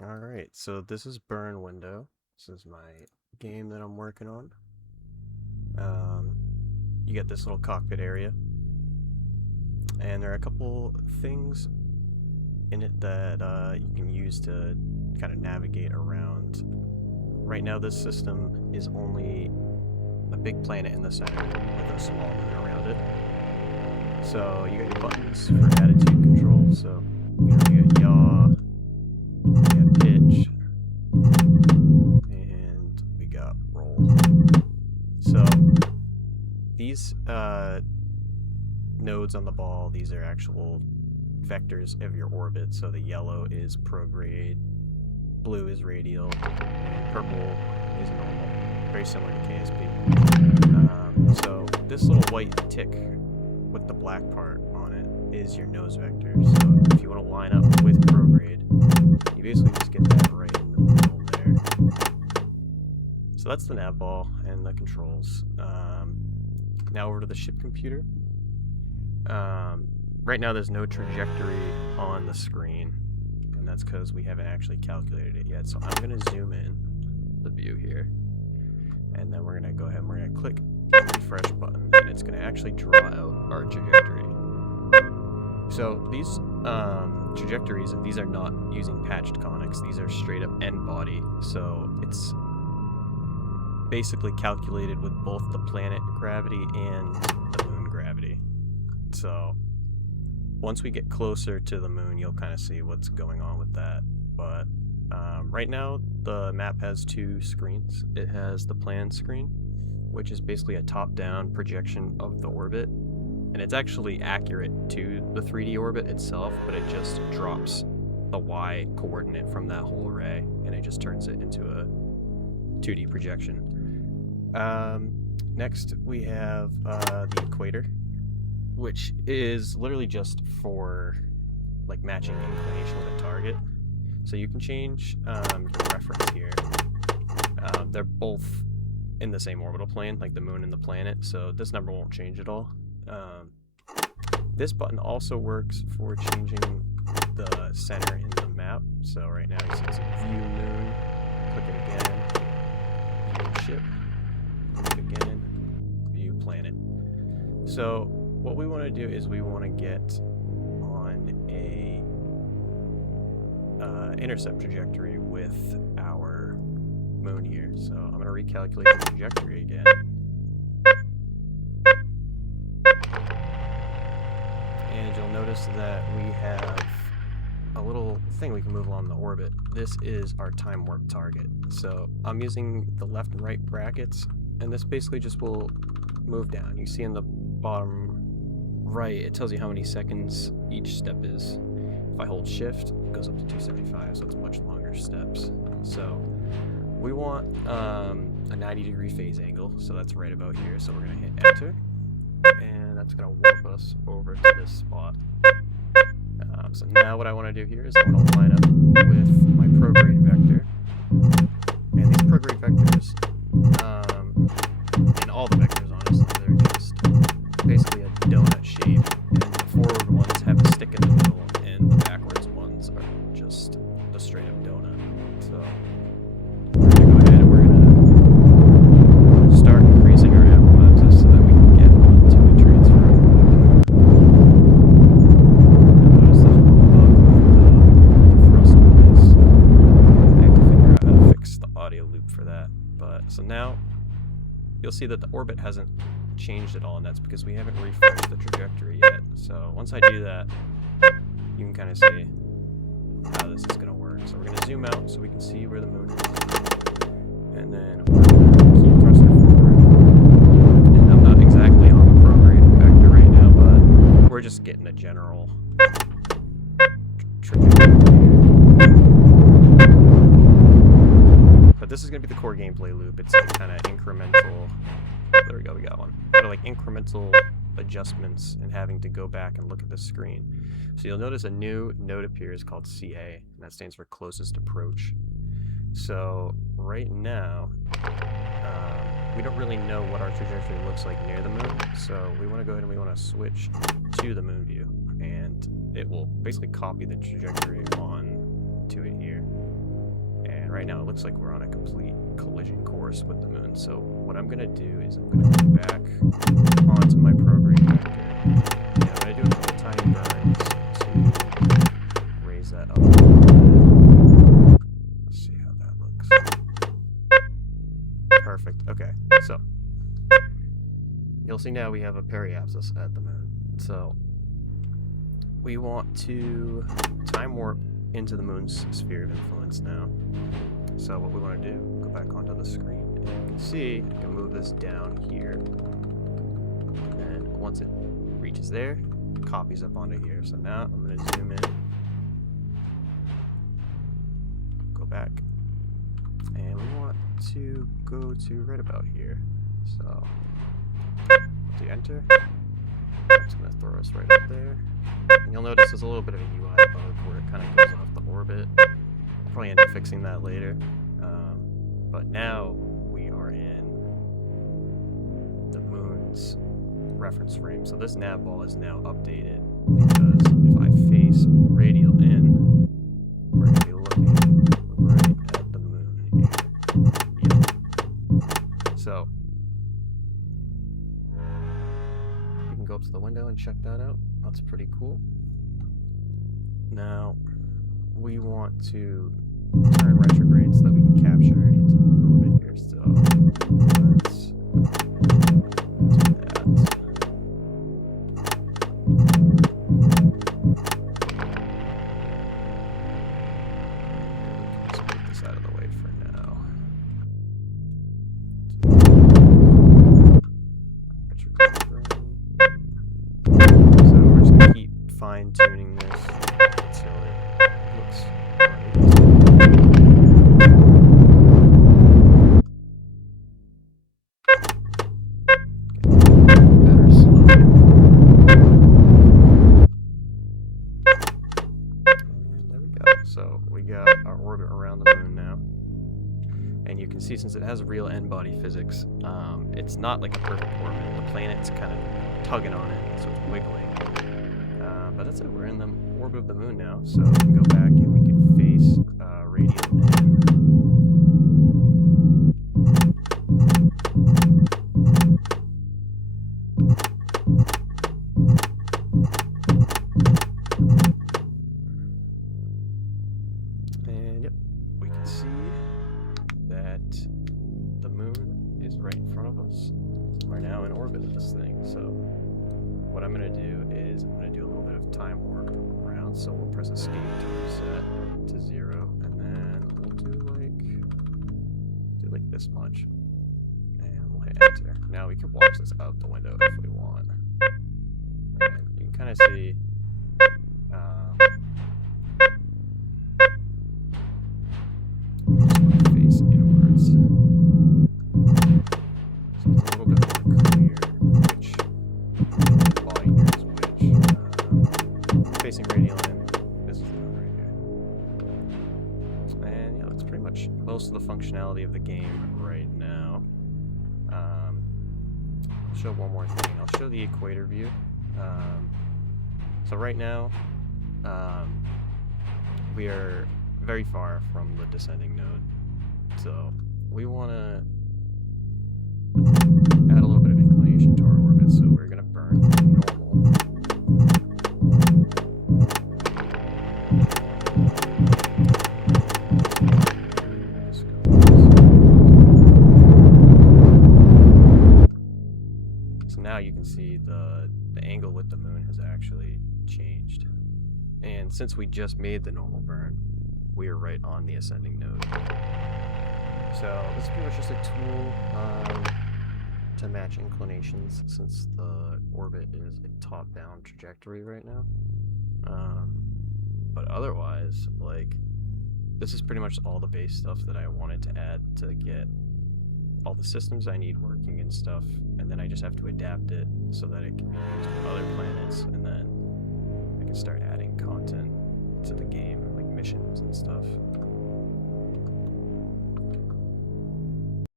Alright, so this is Burn Window. This is my game that I'm working on. You get this little cockpit area, and there are a couple things in it that you can use to kind of navigate around. Right now this system is only a big planet in the center with a small moon around it. So you got your buttons for attitude control, so you got yaw, we got pitch, and we got roll. So these nodes on the ball, these are actual vectors of your orbit. So the yellow is prograde, blue is radial, and purple is normal. Very similar to KSP. So this little white tick with the black part on it is your nose vector. So if you want to line up with prograde, you basically just get that right in the middle there. So that's the nav ball and the controls. Now over to the ship computer. Right now there's no trajectory on the screen, and that's because we haven't actually calculated it yet. So I'm going to zoom in the view here, and then we're going to go ahead and we're going to click the refresh button, and it's going to actually draw out our trajectory. So these trajectories, these are not using patched conics, these are straight up end body. So it's basically calculated with both the planet gravity and the moon gravity. So once we get closer to the moon, you'll kind of see what's going on with that. But right now the map has two screens. It has the plan screen, which is basically a top-down projection of the orbit, and it's actually accurate to the 3D orbit itself, but it just drops the Y coordinate from that whole array, and it just turns it into a 2D projection. Next we have the equator, which is literally just for like matching inclination with a target. So you can change your reference here. They're both in the same orbital plane, like the moon and the planet, so this number won't change at all. This button also works for changing the center in the map. So right now you see it's view moon, click it again, view ship, click again, view planet. So what we want to do is we want to get on a intercept trajectory with our moon here. So I'm going to recalculate the trajectory again. And you'll notice that we have a little thing we can move along the orbit. This is our time warp target. So I'm using the left and right brackets, and this basically just will move down. You see in the bottom right, it tells you how many seconds each step is. If I hold shift, it goes up to 275, so it's much longer steps. So we want a 90-degree phase angle, so that's right about here. So we're going to hit enter, and that's going to warp us over to this spot. So now what I want to do here is I want to line up with my prograde vector. And these prograde vectors, and all the vectors honestly, they're just basically a donut shape, and the forward ones have a stick in the middle, and the backwards ones are just a straight up donut. So we're going to go ahead and we're going to start increasing our apoapsis so that we can get onto a transfer. Notice there's a bug with the thrust noise. I have to figure out how to fix the audio loop for that. But so now you'll see that the orbit hasn't changed at all, and that's because we haven't refreshed the trajectory yet. So once I do that, you can kind of see how this is going to work. So we're going to zoom out so we can see where the moon is, and then we're going to keep thrusting forward. And I'm not exactly on the prograde vector right now, but we're just getting a general trajectory. But this is going to be the core gameplay loop. It's like kind of incremental. There we go, we got one. Kind of like incremental adjustments and having to go back and look at the screen. So you'll notice a new node appears called CA, and that stands for closest approach. So right now, we don't really know what our trajectory looks like near the moon, so we want to go ahead and we want to switch to the moon view, and it will basically copy the trajectory on to it here. right now it looks like we're on a complete collision course with the moon. So what I'm going to do is I'm going to go back onto my program vector. And I'm going to do a couple tiny burns to raise that up a little bit. Let's see how that looks. Perfect. Okay, so you'll see now we have a periapsis at the moon. So we want to time warp into the moon's sphere of influence now. So what we want to do, go back onto the screen, and you can see I can move this down here. And then once it reaches there, it copies up onto here. So now I'm going to zoom in, go back, and we want to go to right about here. So do enter. It's going to throw us right up there. And you'll notice there's a little bit of a UI bug where it kind of goes off the orbit. I'll probably end up fixing that later. But now we are in the moon's reference frame. So this nav ball is now updated because if I face radial in, we're going to be looking right at the moon here. Yep. So you can go up to the window and check that out. That's pretty cool. Now we want to turn retrograde so that we can capture into the orbit here. So let's do that. Let's put this out of the way for now. So we're just gonna keep fine-tuning this until it looks right. Better slow. And there we go. So we got our orbit around the moon now. And you can see since it has real end-body physics, it's not like a perfect orbit. The planet's kind of tugging on it, so it's wiggling. But that's it, we're in the orbit of the moon now, so we can go back and we can face radial in. And yep, we can see that the moon is right in front of us. We're now in orbit of this thing, so what I'm going to do is I'm going to do a little bit of time warp around, so we'll press escape to reset to 0, and then we'll do like this much, and we'll hit enter. Now we can watch this out the window if we want, and you can kind of see just want to face inwards, so it's a little bit more clear which volume here is which. Facing radial in, this is the one right here. And yeah, that's pretty much most of the functionality of the game right now. I'll show one more thing. I'll show the equator view. So right now, we are very far from the descending node. So we want to add a little bit of inclination to our orbit, so we're going to burn normal. So now you can see the angle with the moon has actually changed. And since we just made the normal burn, we are right on the ascending node. So this is pretty much just a tool to match inclinations, since the orbit is a top-down trajectory right now. But otherwise, like, this is pretty much all the base stuff that I wanted to add to get all the systems I need working and stuff, and then I just have to adapt it so that it can be used with other planets, and then I can start adding content to the game, like missions and stuff.